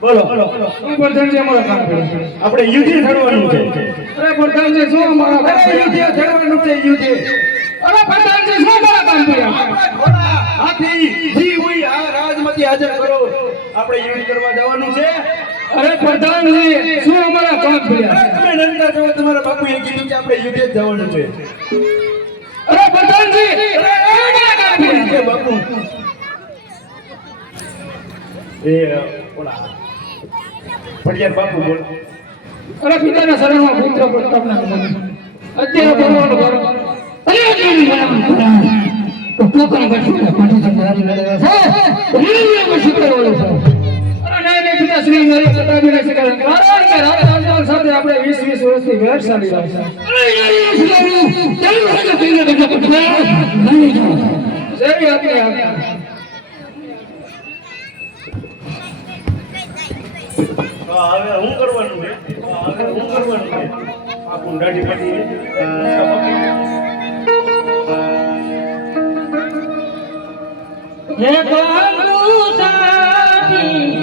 બોલો પ્રધાનજી અમારા કામ કરે આપણે યુદ્ધ થડવાનું છે અરે પ્રધાનજી શું અમારા યુદ્ધ થડવાનું છે યુદ્ધ અરે પ્રધાનજી શું અમારા કામ કર્યા હાથી જી હોય આ રાજમાંથી હાજર કરો આપણે યુદ્ધ કરવા જવાનું છે અરે પ્રધાનજી શું અમારા કામ કર્યા તમે નંદા છો તમારા બાપુએ કીધું કે આપણે યુદ્ધ જવાનું છે અરે પ્રધાનજી અમારા કામ કર્યા છે બાપુ એ ઓલા ફળિયાર બાપુ બોલ અરે પિતાના શરણમાં પુત્ર પ્રતાપના અત્યારે બોલવાનું કરો અરે તો પોતાના બચ્ચાને પાછી સંભાળી લડે છે રીલીએ બસી કરવાનો છે અરે નહીં પિતા શ્રી મારી પ્રતાપીને શિકાર કારણ કે રાજા સાથે આપણે 20 વર્ષથી વેર ચાલી રહ્યા છે જય આપને હવે હું કરવાનું છે આ કુંડાડી કાઢી હે બાબુ સાથી